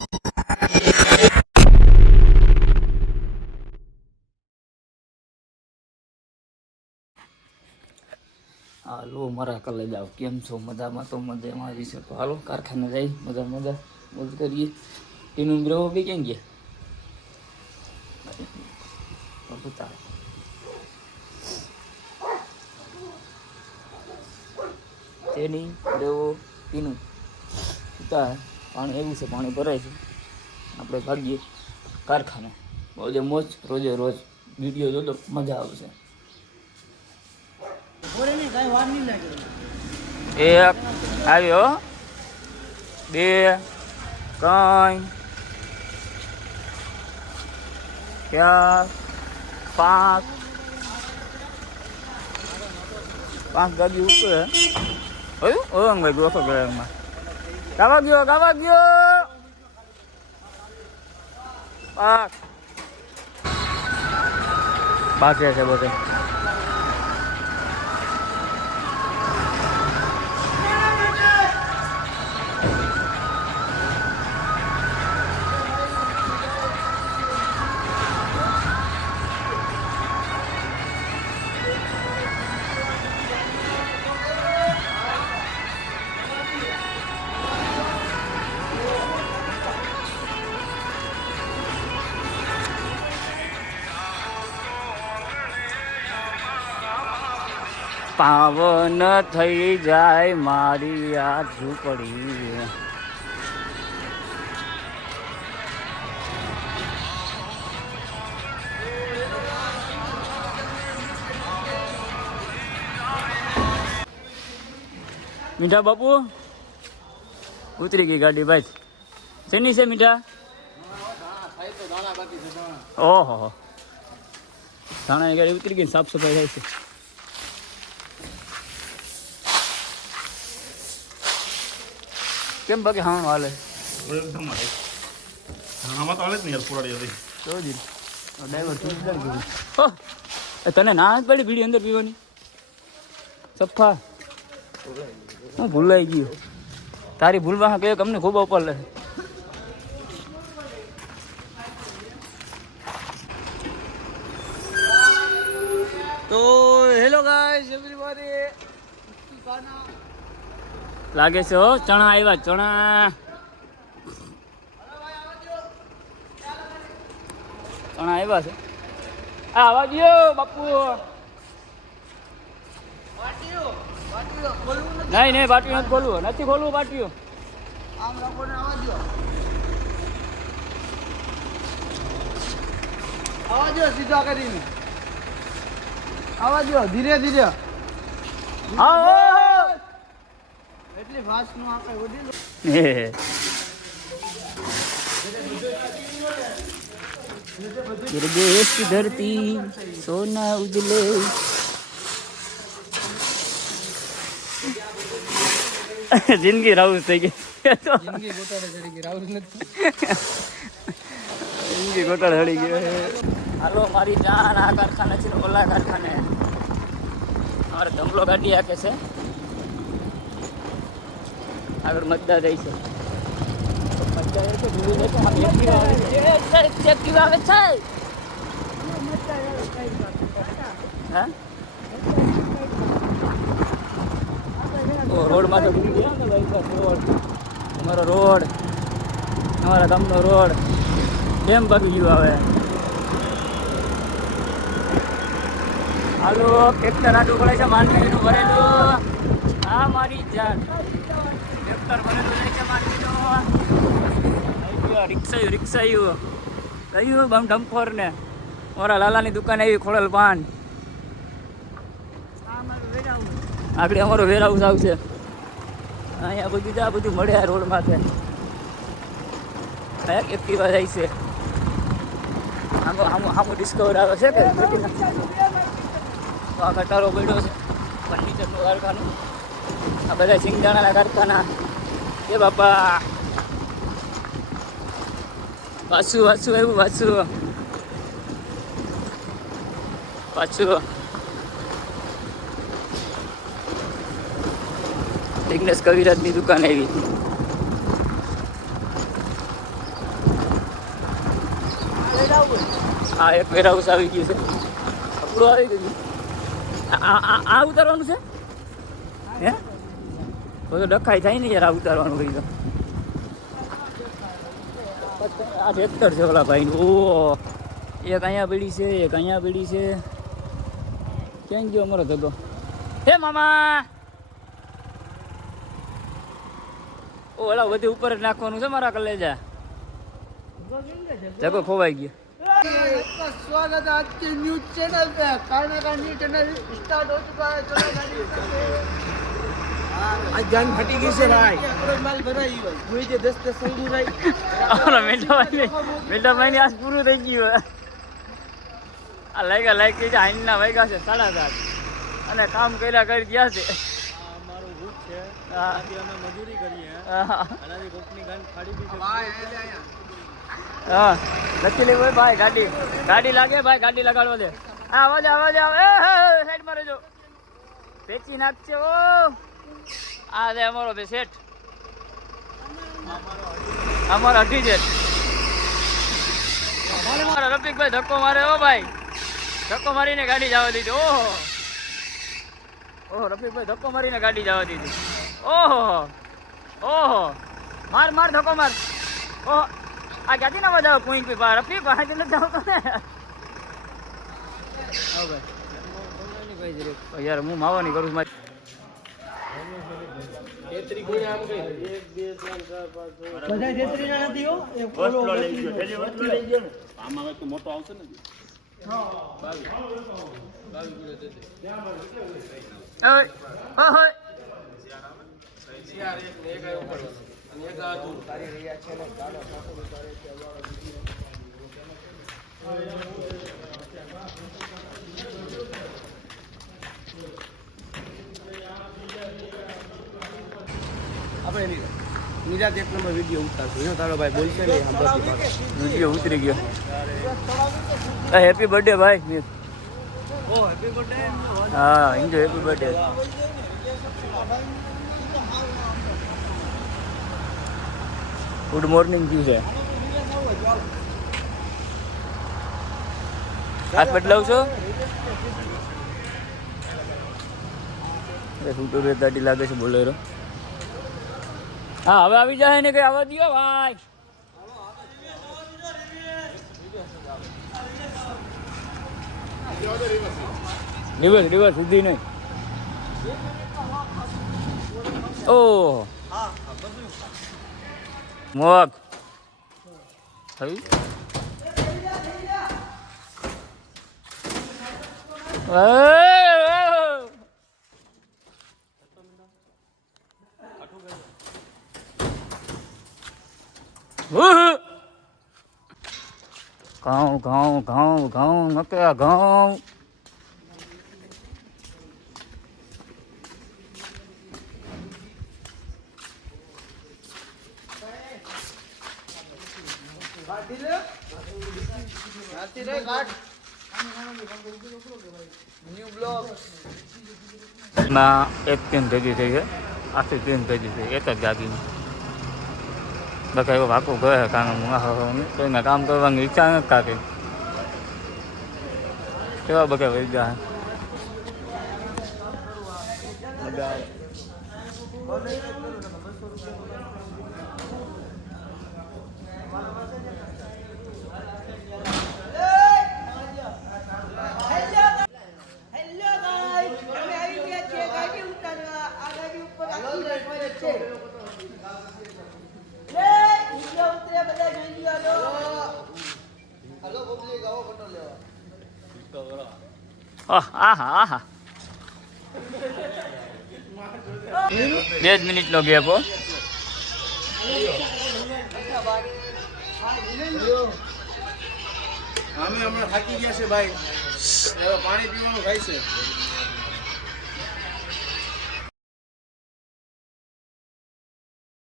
હાલો, મારા કલે જાવ કેમ છો? મજામાં તો મજામાં આવી છે તો હાલો, કારખાને જઈ, મજા મજા, મોજ કરીએ. ટીનું બ્રો બી કેમ ગયા? બાપુ તારે તેની દેવો ટીનું? ઉતા પાણી એવું છે પાણી ભરાય છે. આપણે ભાગીએ કારખાને. રોજે મોજ રોજે રોજ. વીડિયો જોતો મજા આવશે. એક આવ્યો બે ત્રણ ચાર પાંચ. પાંચ ગાડી ઉપર હોય ઓરંગભાઈ ભાઈ ગોખો ગળામાં ગાવા ગયો ગાવા ગયો બાકી છે બધે પાવન થઈ જાય મારી આ ઝૂંપડી. મીઠા બાપુ? ઉતરી ગઈ ગાડી ભાઈ. શેની છે મીઠા? ઓહો. ધાણા ગાડી ઉતરી ગઈ સાફ સફાઈ થાય છે. કેમ બાકી હા હાલે? આમાં તો હાલે જ ને યાર પુરાડી તો જી ડ્રાઈવર તું જ હો એ તને ના જ પડી ભીડી અંદર પીવાની? સફા. હું ભૂલાઈ ગયો. તારી ભૂલવા કે અમને ખૂબ ઉપર લે તો હેલો ગાઈસ એવરીબોડી લાગે છે હો ચણા આવ્યા ચણા. ચણા આવ્યા છે. આ આવા દ્યો બાપુ. નહીં નહીં બાટીઓ નથી ખોલવું નથી ખોલવું લોકોને આવા દો સીધા કરીને. આવા દો ધીરે. ધીરે આવો ધરતી સોના ઉજલે. જિંદગી રાઉસ થઈ ગઈ. જિંદગી ગોટાળે ચડી ગઈ રાઉસ હાલો મારી જાન આ કારખાના છે ઓલા કારખાને. અમારે ધમલો ગાડી આખે છે. આગળ મતદાર રહી છે. રોડમાં તો રોડ અમારો રોડ. અમારા ગામનો રોડ. કેમ બધું ગયું આવે હાલો ટ્રેક્ટર આટું પડે છે માનવીનું ભરેલું આ મારી જાન. છે માનવીનું રિક્ષાયું રિક્ષાયું. કયું બમ ડમ્પર ને મારા લાલાની દુકાન આવી ખોડલ પાન. આગળ અમારો વેર હાઉસ આવશે. અહીંયા બધું બીજા બધું મળે આ રોડમાં છે એક એક્ટિવા જાય છે. આમ આમ આમ ડિસ્કવર આવે છે કે? આ કટારો પડ્યો છે. ફર્નિચરનું કારખાનું. આ બધા સિંગદાણાના કારખાના. એ બાપા. પાછું પાછું આવ્યું પાછું પાછું વિઘ્નેશ કવિરાજની દુકાન આવી આ એક વેરહાઉસ આવી ગયું છે. આપણું આવી ગયું. આ ઉતારવાનું છે? હે? બધું ડખાઈ થાય ને યાર આ ઉતારવાનું કરી તો આ ટ્રેક્ટર છે ઓલા ભાઈ ઓ એક અહીંયા પીડી છે એક અહીંયા પીડી છે ક્યાં ગયો અમારો ધગો હે મામા ઓ ઓલા બધી ઉપર જ નાખવાનું છે મારા કલેજા જગો ખોવાઈ ગયો आपका स्वागत है आज के न्यूज चैनल पे खाना का न्यू चैनल स्टार्ट हो चुका है આ ફટી ગઈ છે ભાઈ. ગયો દસ દસ સંગુ રાઈ ઓનો મેટાભાઈ પૂરું થઈ ગયું આ લાગ્યા લાગી છે આઈન છે સાડા સાત. અને કામ કર્યા કરી ગયા છે. હા. લખી લેવું ભાઈ ગાડી. ગાડી લાગે ભાઈ ગાડી લગાડવા દે. આવા દે આવે સાઈડમાં રહેજો વેચી નાખશે ઓ આ છે અમારો બે શેઠ. અમારો અઢી જેઠ. અમારો રફીકભાઈ ધક્કો મારે ઓ ભાઈ. ધક્કો મારીને ગાડી જવા દીધી. ઓહો. ઓહો રફીકભાઈ ધક્કો મારીને ગાડી જવા દીધી. ઓહો ઓહો. માર માર ધક્કો માર. ઓહો. આ ક્યાંથી ના વધારે કોઈ પી પા રફીક આ નથી જાવ તો ને યાર હું માવાની કરું છું મારી. બધા જેતરી ના નથી હો એક ઓલો આમાં કંઈક મોટો આવશે ને ઓય ઓય આપણે નિરાત એક નંબર વીડિયો ઉતારશું. જો તારો ભાઈ બોલશે ને સાંભળતી વીડિયો ઉતરી ગયો. હેપી બર્થડે ભાઈ ઓ બર્થડે હા enjoy happy birthday good morning જી છે. હાથ બદલાવ છો? બે ગાડી લાગે છે બોલેરો. હા, હવે આવી જાય ને કઈ આવવા દો ભાઈ. રિવર્સ રિવર્સ સુધી નહીં. ઓ મોક થયું? ઘઉં ઘઉં ઘઉં ઘઉં મક્યા ઘઉં રાતી રે કાટ ન્યુ બ્લોગ માં એક પેન ભેગી થઈ છે આખી પેન ભેગી થઈ એક જ ગાડીમાં બકા એવો વાકો ગયો કારણ હું તો એમાં કામ કરવાની ઈચ્છા નથી થતી કેવા બકા વહી ગયા મજા આવે. હેલો ગાઈસ અમે આવી ગયા છીએ ગાડી ઉતારવા આ ગાડી ઉપર આખી રાખવાની છે લે નીચે ઉતરે બધા જોઈ લ્યો હાલો હાલો પબ્લિક આવો ફોટો લેવા આહ, આહા. બે જ મિનિટનો ગેપ હો. અમે હમણાં થાકી ગયા છે ભાઈ. પાણી પીવાનું ખાય છે.